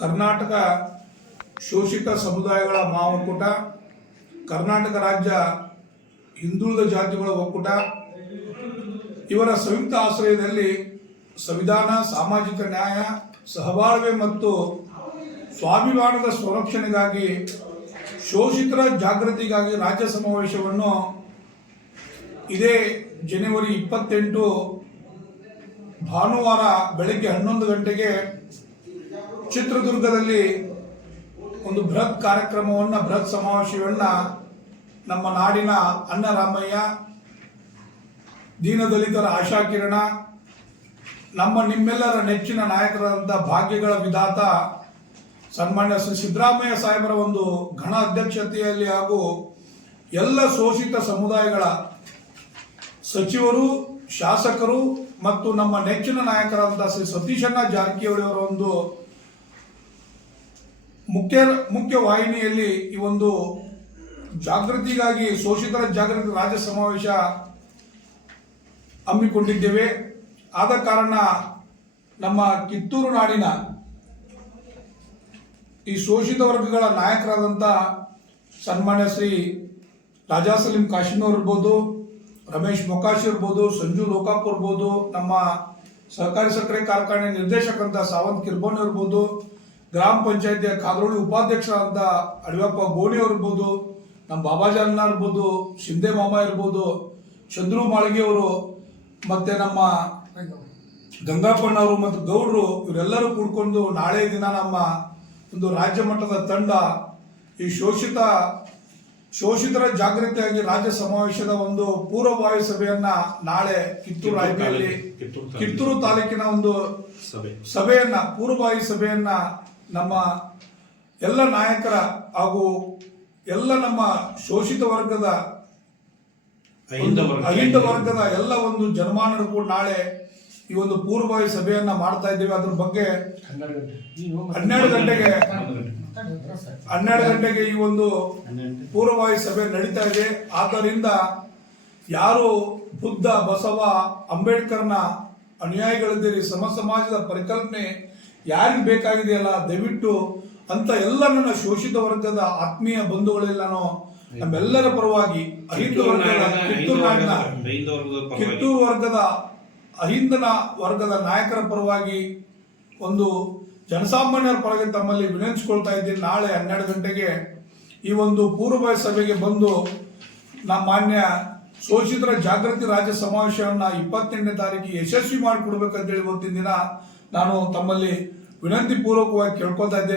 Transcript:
ಕರ್ನಾಟಕ ಶೋಷಿತ ಸಮುದಾಯಗಳ ಮಹಾಒಕ್ಕೂಟ, ಕರ್ನಾಟಕ ರಾಜ್ಯ ಹಿಂದುಳಿದ ಜಾತಿಗಳ ಒಕ್ಕೂಟ ಇವರ ಸಂಯುಕ್ತ ಆಶ್ರಯದಲ್ಲಿ ಸಂವಿಧಾನ, ಸಾಮಾಜಿಕ ನ್ಯಾಯ, ಸಹಬಾಳ್ವೆ ಮತ್ತು ಸ್ವಾಭಿಮಾನದ ಸಂರಕ್ಷಣೆಗಾಗಿ ಶೋಷಿತರ ಜಾಗೃತಿಗಾಗಿ ರಾಜ್ಯ ಸಮಾವೇಶವನ್ನು ಇದೇ ಜನವರಿ 28 ಭಾನುವಾರ ಬೆಳಗ್ಗೆ 11 ಗಂಟೆಗೆ ಚಿತ್ರದುರ್ಗದಲ್ಲಿ ಒಂದು ಬೃಹತ್ ಕಾರ್ಯಕ್ರಮವನ್ನು, ಬೃಹತ್ ಸಮಾವೇಶವನ್ನು ನಮ್ಮ ನಾಡಿನ ಅನ್ನರಾಮಯ್ಯ, ದೀನದಲಿತರ ಆಶಾಕಿರಣ, ನಿಮ್ಮೆಲ್ಲರ ನೆಚ್ಚಿನ ನಾಯಕರಾದಂಥ ಭಾಗ್ಯಗಳ ವಿಧಾತ ಸನ್ಮಾನ್ಯ ಶ್ರೀ ಸಿದ್ದರಾಮಯ್ಯ ಸಾಹೇಬರ ಒಂದು ಘನ ಅಧ್ಯಕ್ಷತೆಯಲ್ಲಿ ಹಾಗೂ ಎಲ್ಲ ಶೋಷಿತ ಸಮುದಾಯಗಳ ಸಚಿವರು, ಶಾಸಕರು ಮತ್ತು ನಮ್ಮ ನೆಚ್ಚಿನ ನಾಯಕರಾದಂಥ ಶ್ರೀ ಸತೀಶಣ್ಣ ಜಾರಕಿಹೊಳಿ ಅವರ ಒಂದು ಮುಖ್ಯ ವಾಹಿನಿಯಲ್ಲಿ ಈ ಒಂದು ಜಾಗೃತಿಗಾಗಿ ಶೋಷಿತರ ಜಾಗೃತಿ ರಾಜ್ಯ ಸಮಾವೇಶ ಹಮ್ಮಿಕೊಂಡಿದ್ದೇವೆ. ಆದ ಕಾರಣ ನಮ್ಮ ಕಿತ್ತೂರು ನಾಡಿನ ಈ ಶೋಷಿತ ವರ್ಗಗಳ ನಾಯಕರಾದಂಥ ಸನ್ಮಾನ್ಯ ಶ್ರೀ ರಾಜಾ ಸಲೀಂ ಕಾಶಿನವ್ರು ಇರ್ಬೋದು, ರಮೇಶ್ ಮೊಕಾಶಿ ಇರ್ಬೋದು, ಸಂಜು ಲೋಕಾಪುರ್ ಇರ್ಬೋದು, ನಮ್ಮ ಸಹಕಾರಿ ಸಕ್ಕರೆ ಕಾರ್ಖಾನೆ ನಿರ್ದೇಶಕರಂತ ಸಾವಂತ್ ಕಿರ್ಬೋನ್ ಇರ್ಬೋದು, ಗ್ರಾಮ ಪಂಚಾಯತಿಯ ಕಾದ್ರೋಳಿ ಉಪಾಧ್ಯಕ್ಷರಾದಂಥ ಅಡಿಯಪ್ಪ ಗೋಣಿ ಅವ್ರು ಇರ್ಬೋದು, ನಮ್ಮ ಬಾಬಾಜಿ ಅಣ್ಣ ಇರ್ಬೋದು, ಶಿಂದೆ ಮಾಮ ಇರ್ಬೋದು, ಚಂದ್ರು ಮಾಳಿಗೆ ಅವರು, ಮತ್ತೆ ನಮ್ಮ ಗಂಗಾಪಣ್ಣವರು ಮತ್ತು ಗೌಡ್ರು ಇವರೆಲ್ಲರೂ ಕೂಡ್ಕೊಂಡು ನಾಳೆ ದಿನ ನಮ್ಮ ಒಂದು ರಾಜ್ಯ ಮಟ್ಟದ ತಂಡ ಈ ಶೋಷಿತರ ಜಾಗೃತಿಯಾಗಿ ರಾಜ್ಯ ಸಮಾವೇಶದ ಒಂದು ಪೂರ್ವಭಾವಿ ಸಭೆಯನ್ನ ನಾಳೆ ಕಿತ್ತೂರು ತಾಲೂಕಿನ ಒಂದು ಸಭೆಯನ್ನ, ಪೂರ್ವಭಾವಿ ಸಭೆಯನ್ನ ನಮ್ಮ ಎಲ್ಲ ನಾಯಕರ ಹಾಗೂ ಎಲ್ಲ ನಮ್ಮ ಶೋಷಿತ ವರ್ಗದ ಅಹಿಂದ ವರ್ಗದ ಎಲ್ಲ ಒಂದು ಜನಮಾನರು ಕೂಡ ನಾಳೆ ಈ ಒಂದು ಪೂರ್ವಭಾವಿ ಸಭೆಯನ್ನ ಮಾಡ್ತಾ ಇದ್ದೇವೆ. ಅದ್ರ ಬಗ್ಗೆ 12 ಗಂಟೆಗೆ ಈ ಒಂದು ಪೂರ್ವಭಾವಿ ಸಭೆ ನಡೀತಾ ಇದೆ. ಆದ್ದರಿಂದ ಯಾರು ಬುದ್ಧ, ಬಸವ, ಅಂಬೇಡ್ಕರ್ನ ಅನುಯಾಯಿಗಳಿದ್ದೀರಿ, ಸಮಾಜದ ಪರಿಕಲ್ಪನೆ ಯಾರಿಗೆ ಬೇಕಾಗಿದೆಯಲ್ಲ, ದಯವಿಟ್ಟು ಅಂತ ಎಲ್ಲ ನನ್ನ ಶೋಷಿತ ವರ್ಗದ ಆತ್ಮೀಯ ಬಂಧುಗಳೆಲ್ಲನೂ ನಮ್ಮೆಲ್ಲರ ಪರವಾಗಿ ಕಿತ್ತೂರು ವರ್ಗದ ಅಹಿಂದನ ವರ್ಗದ ನಾಯಕರ ಪರವಾಗಿ ಒಂದು ಜನಸಾಮಾನ್ಯರ ಪರವಾಗಿ ತಮ್ಮಲ್ಲಿ ವಿನಂತಿಸಿಕೊಳ್ತಾ ಇದ್ದೀನಿ. ನಾಳೆ 12 ಗಂಟೆಗೆ ಈ ಒಂದು ಪೂರ್ವಭಾವಿ ಸಭೆಗೆ ಬಂದು ನಮ್ಮ ಮಾನ್ಯ ಶೋಷಿತರ ಜಾಗೃತಿ ರಾಜ್ಯ ಸಮಾವೇಶವನ್ನು 28ನೇ ತಾರೀಕಿಗೆ ಯಶಸ್ವಿ ಮಾಡಿಕೊಡ್ಬೇಕಂತೇಳಿ ಇವತ್ತಿನ ದಿನ ನಾನು ತಮ್ಮಲ್ಲಿ ವಿನಂತಿ ಪೂರ್ವಕವಾಗಿ ಕೇಳ್ಕೊಳ್ತಾ ಇದ್ದೇನೆ.